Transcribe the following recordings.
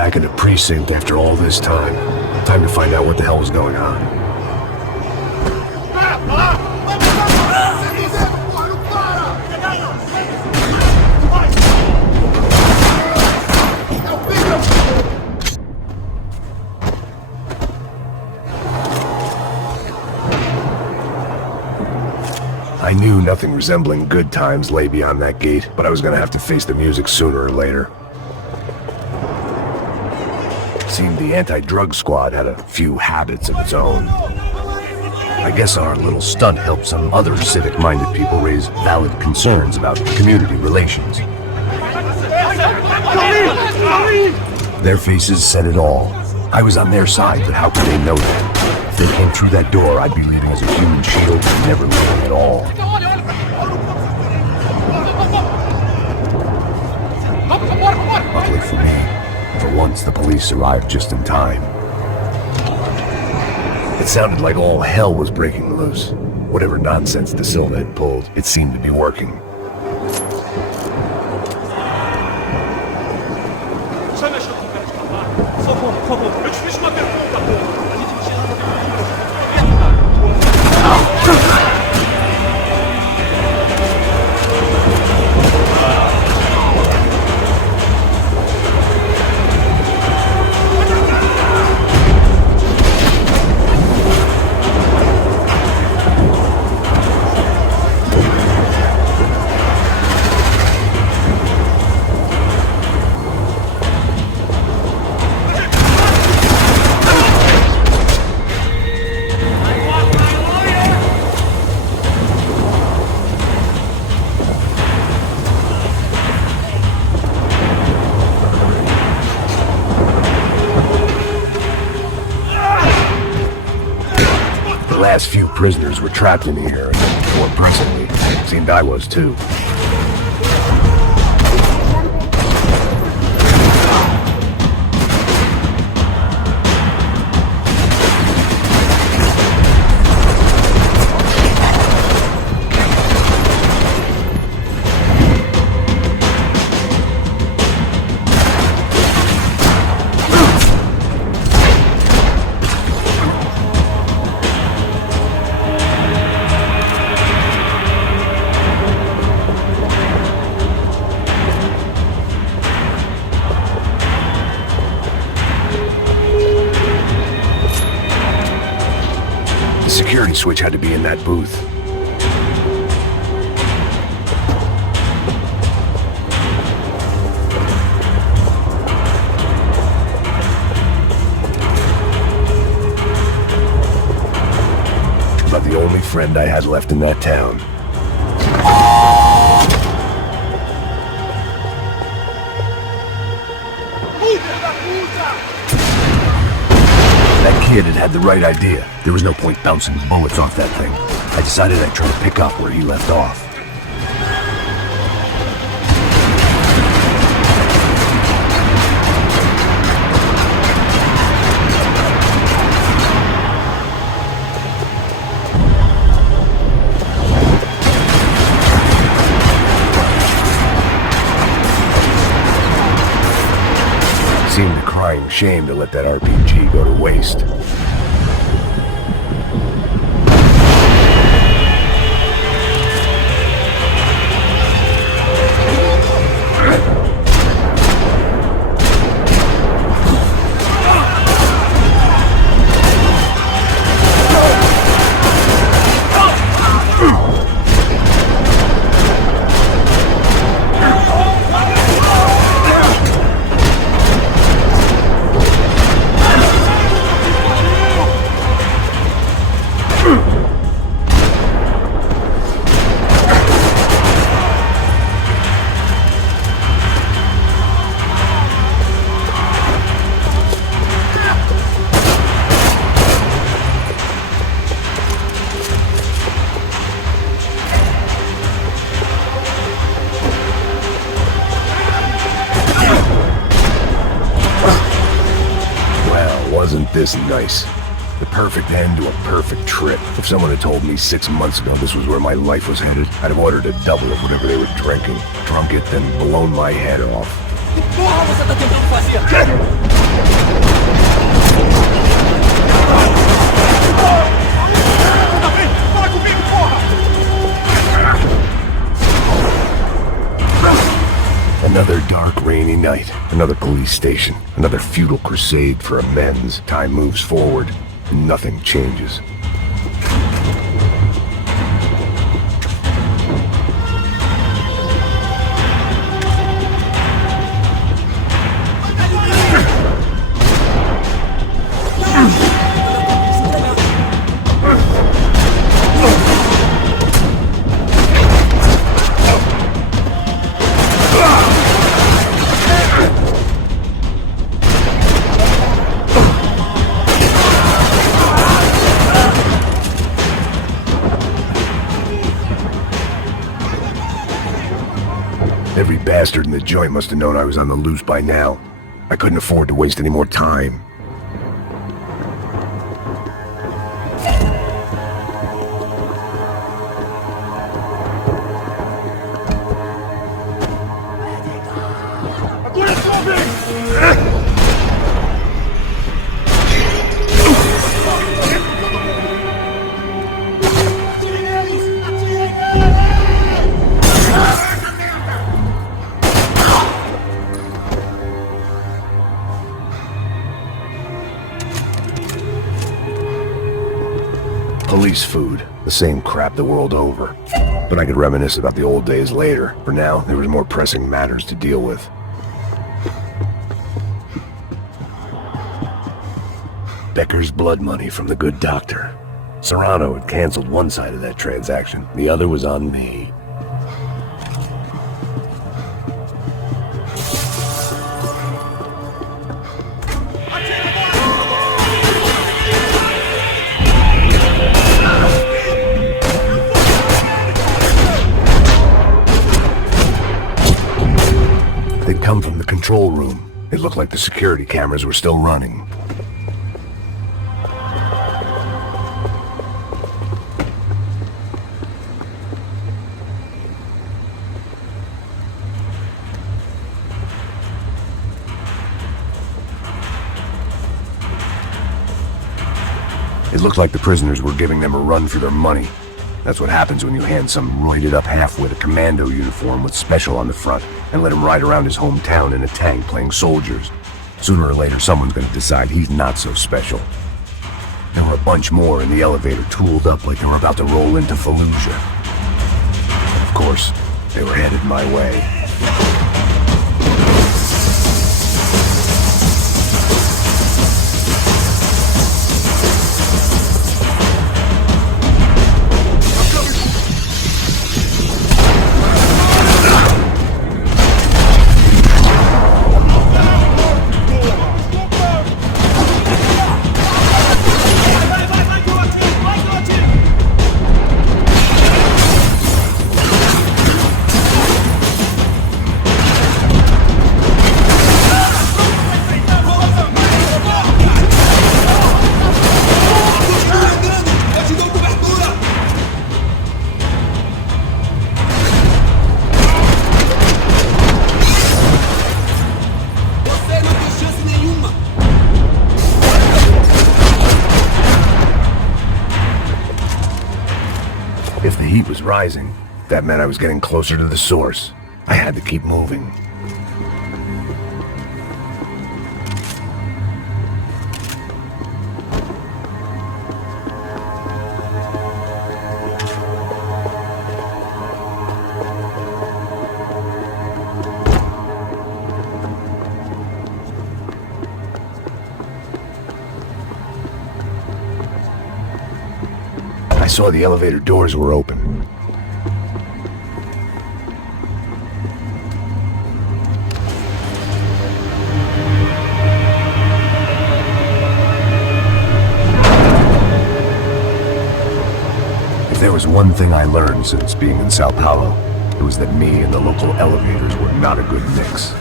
Back at the precinct after all this time. Time to find out what the hell was going on. I knew nothing resembling good times lay beyond that gate, but I was gonna have to face the music sooner or later. Seemed the anti-drug squad had a few habits of its own. I guess our little stunt helped some other civic-minded people raise valid concerns about community relations. Their faces said it all. I was on their side, but how could they know that? If they came through that door, I'd be leaving as a human shield and never leaving at all. Luckily for me, for once the police arrived just in time. It sounded like all hell was breaking loose. Whatever nonsense De Silva had pulled, it seemed to be working. The last few prisoners were trapped in here, and more presently, it seemed I was too. The security switch had to be in that booth. About the only friend I had left in that town. That kid had the right idea. There was no point bouncing bullets off that thing. I decided I'd try to pick up where he left off. Seemed a crying shame to let that RPG go to waste. Wasn't this nice? The perfect end to a perfect trip. If someone had told me 6 months ago this was where my life was headed, I'd have ordered a double of whatever they were drinking, drunk it, then blown my head off. Que porra você tá tentando fazer? Another dark, rainy night. Another police station. Another futile crusade for amends. Time moves forward, and nothing changes. Every bastard in the joint must have known I was on the loose by now. I couldn't afford to waste any more time. Police food, the same crap the world over. But I could reminisce about the old days later. For now, there was more pressing matters to deal with. Becker's blood money from the good doctor. Serrano had canceled one side of that transaction. The other was on me. They'd come from the control room. It looked like the security cameras were still running. It looked like the prisoners were giving them a run for their money. That's what happens when you hand some roided-up half-wit a commando uniform with special on the front and let him ride around his hometown in a tank playing soldiers. Sooner or later, someone's gonna decide he's not so special. There were a bunch more in the elevator, tooled up like they were about to roll into Fallujah. Of course, they were headed my way. If the heat was rising, that meant I was getting closer to the source. I had to keep moving. I saw the elevator doors were open. If there was one thing I learned since being in Sao Paulo, it was that me and the local elevators were not a good mix.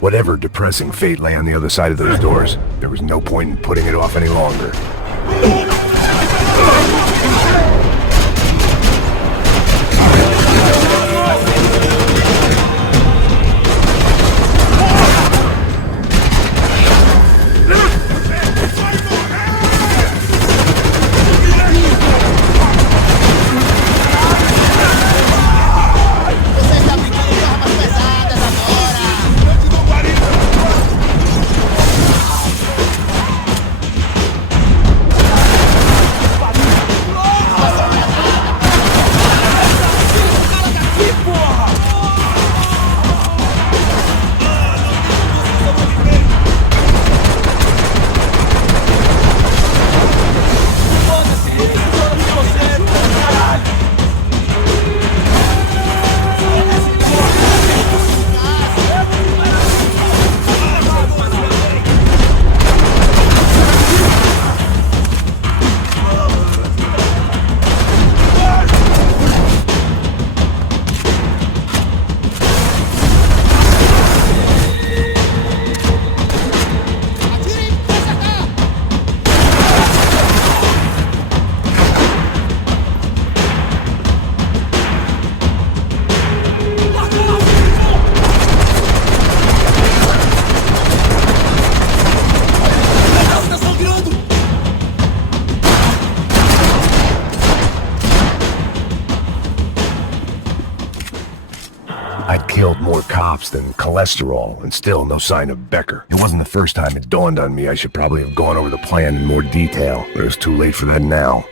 Whatever depressing fate lay on the other side of those doors, there was no point in putting it off any longer. I'd killed more cops than cholesterol, and still no sign of Becker. It wasn't the first time it dawned on me I should probably have gone over the plan in more detail, but it's too late for that now.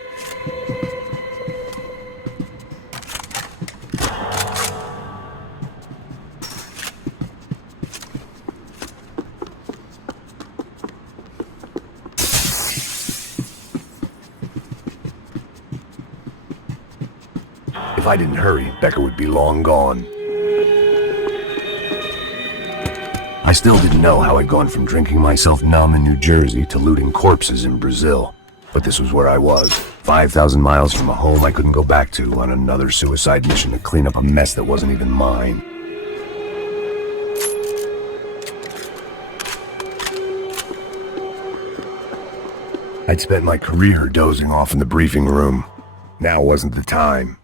If I didn't hurry, Becker would be long gone. I still didn't know how I'd gone from drinking myself numb in New Jersey to looting corpses in Brazil. But this was where I was, 5,000 miles from a home I couldn't go back to, on another suicide mission to clean up a mess that wasn't even mine. I'd spent my career dozing off in the briefing room. Now wasn't the time.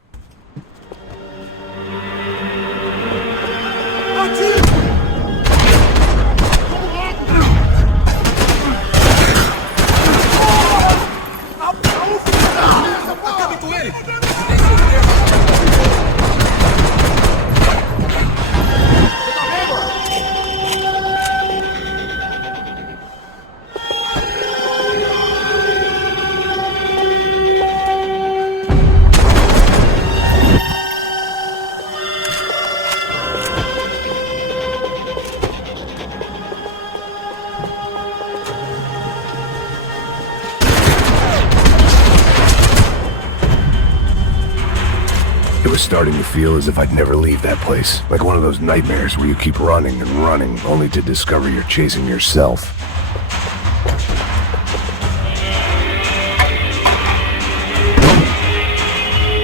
It was starting to feel as if I'd never leave that place, like one of those nightmares where you keep running and running, only to discover you're chasing yourself.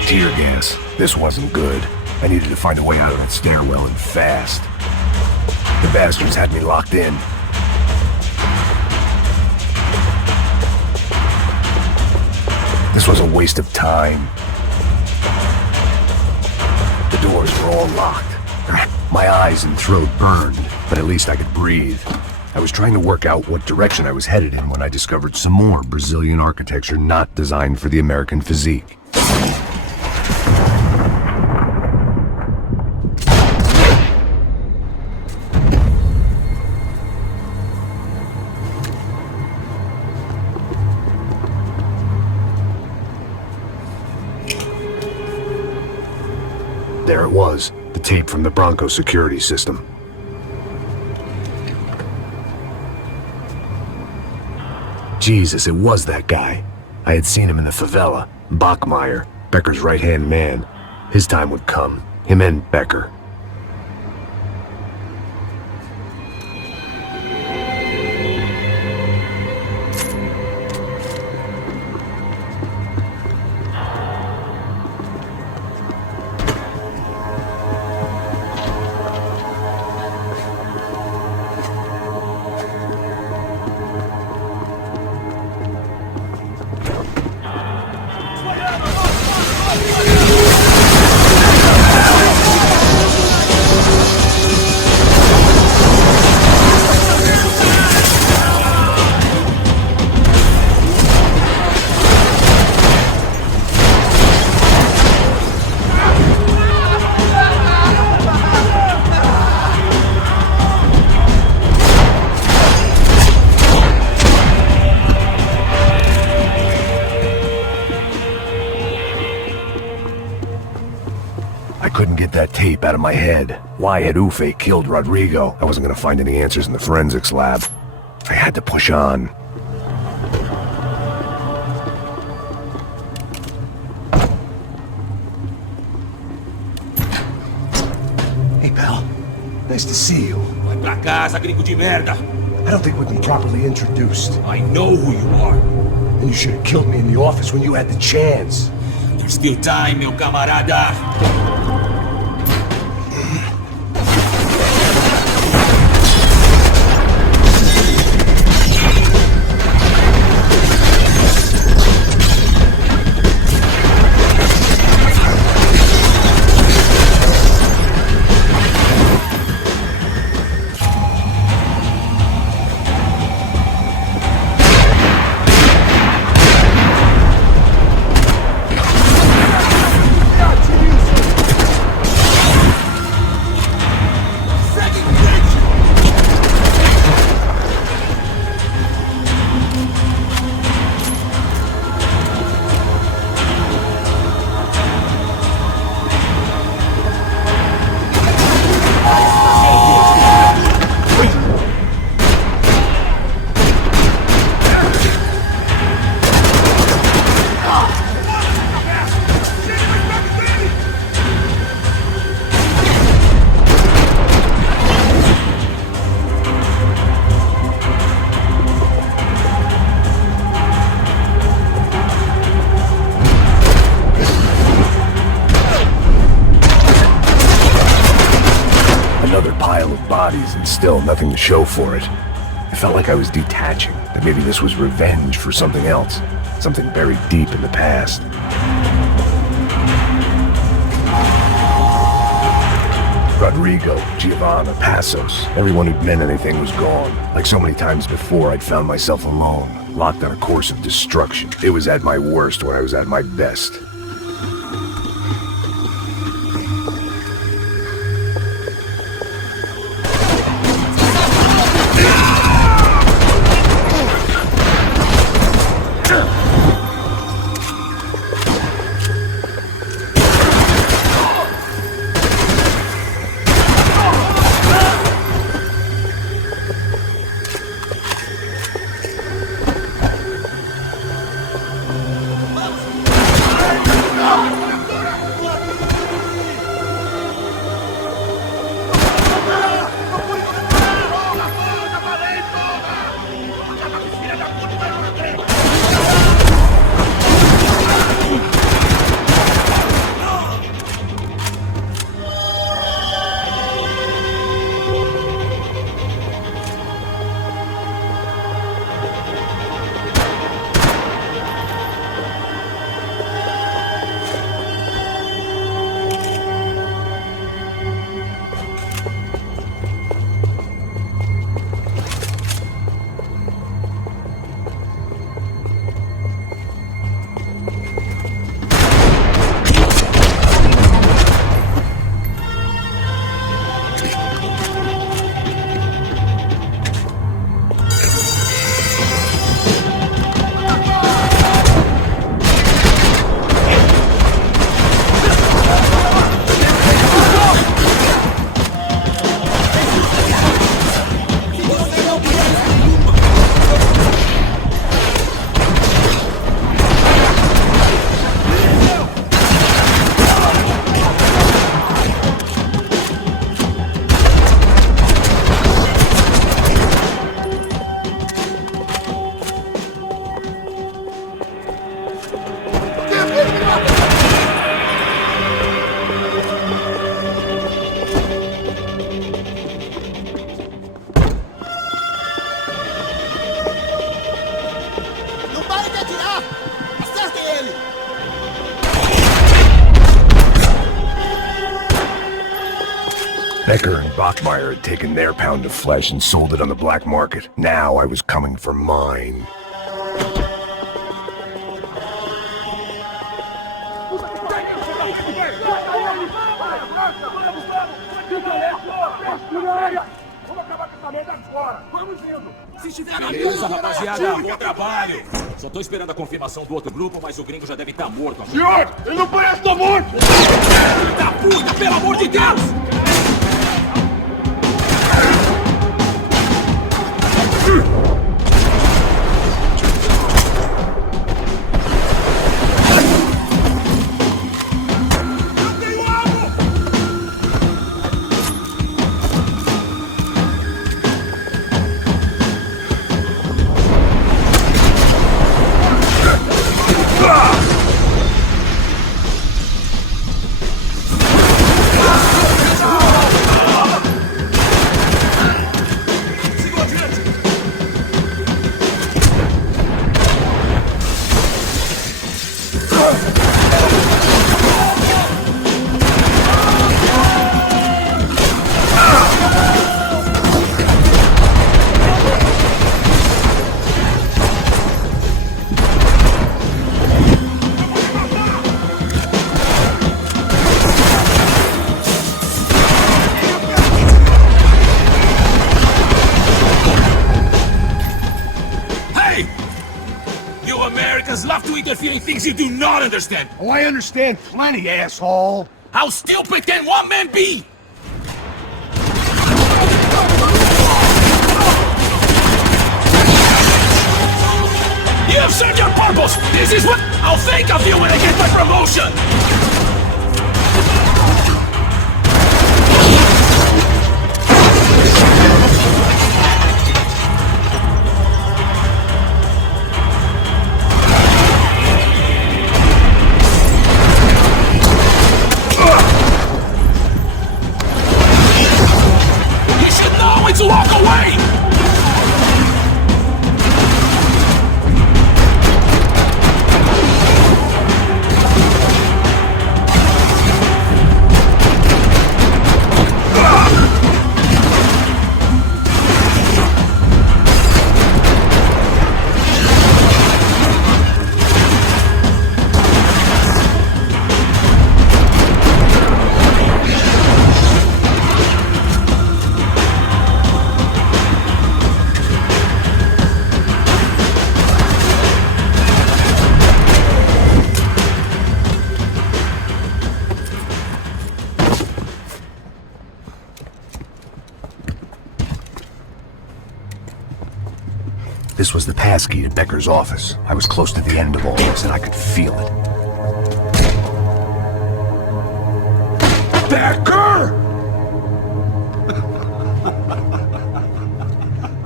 Tear gas. This wasn't good. I needed to find a way out of that stairwell, and fast. The bastards had me locked in. This was a waste of time. The doors were all locked. My eyes and throat burned, but at least I could breathe. I was trying to work out what direction I was headed in when I discovered some more Brazilian architecture not designed for the American physique. There it was, the tape from the Bronco security system. Jesus, it was that guy. I had seen him in the favela. Bachmeyer, Becker's right-hand man. His time would come. Him and Becker. I couldn't get that tape out of my head. Why had Ufe killed Rodrigo? I wasn't gonna find any answers in the forensics lab. I had to push on. Hey, pal. Nice to see you. Vai pra casa, gringo de merda! I don't think we've been properly introduced. I know who you are. And you should have killed me in the office when you had the chance. There's still time, meu camarada! bodies and still nothing to show for it. I felt like I was detaching, that maybe this was revenge for something else. Something buried deep in the past. Rodrigo, Giovanna, Passos, everyone who'd meant anything was gone. Like so many times before, I'd found myself alone, locked on a course of destruction. It was at my worst when I was at my best. Becker and Bachmeyer had taken their pound of flesh and sold it on the black market. Now I was coming for mine. Beleza, rapaziada, bom trabalho. Só tô esperando a confirmação do outro grupo, mas o gringo já deve estar morto. Senhor, ele não parece estar morto! Filho da puta, pelo amor de Deus! Love to interfere in things you do not understand. Oh, I understand plenty, asshole. How stupid can one man be? You have served your purpose. This is what I'll think of you when I get my promotion. You should know This was the passkey to Becker's office. I was close to the end of all this, and I could feel it. Becker!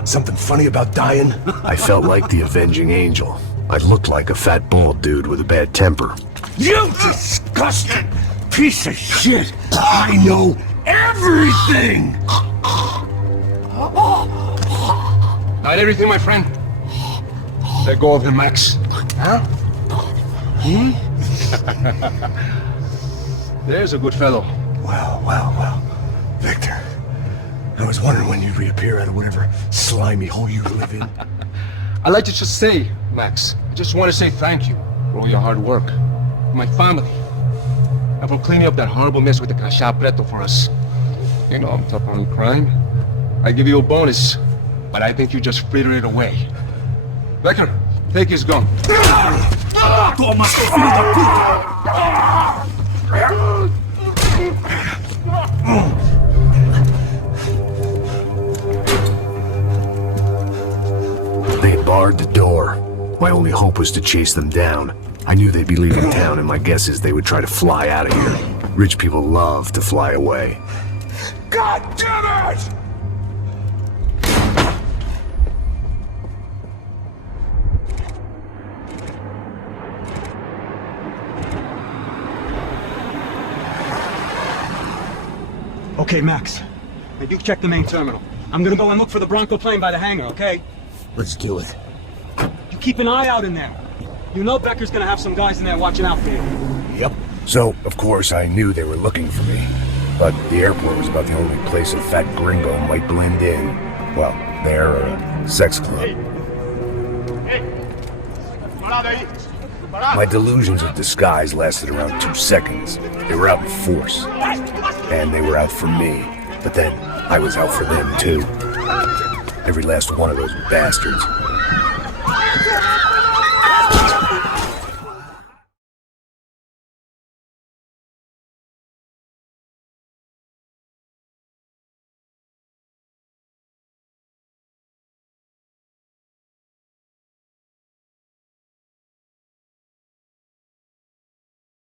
Something funny about dying? I felt like the avenging angel. I looked like a fat bald dude with a bad temper. You disgusting piece of shit! I know everything! Not everything, my friend. Let go of him, Max. Huh? There's a good fellow. Well. Victor, I was wondering when you'd reappear out of whatever slimy hole you live in. I'd like to just say, Max, I just want to say thank you for all your hard work. For my family. And for cleaning up that horrible mess with the Crashá Preto for us. You know I'm tough on crime. I give you a bonus, but I think you just frittered it away. Becker, take his gun. Toma, filho da puta! They had barred the door. My only hope was to chase them down. I knew they'd be leaving town, and my guess is they would try to fly out of here. Rich people love to fly away. God damn it! Okay, Max. Now you check the main terminal. I'm gonna go and look for the Bronco plane by the hangar, okay? Let's do it. You keep an eye out in there. You know Becker's gonna have some guys in there watching out for you. Yep. So, of course, I knew they were looking for me. But the airport was about the only place a fat gringo might blend in. Well, there or a sex club. My delusions of disguise lasted around 2 seconds. They were out in force. And they were out for me. But then, I was out for them too. Every last one of those bastards.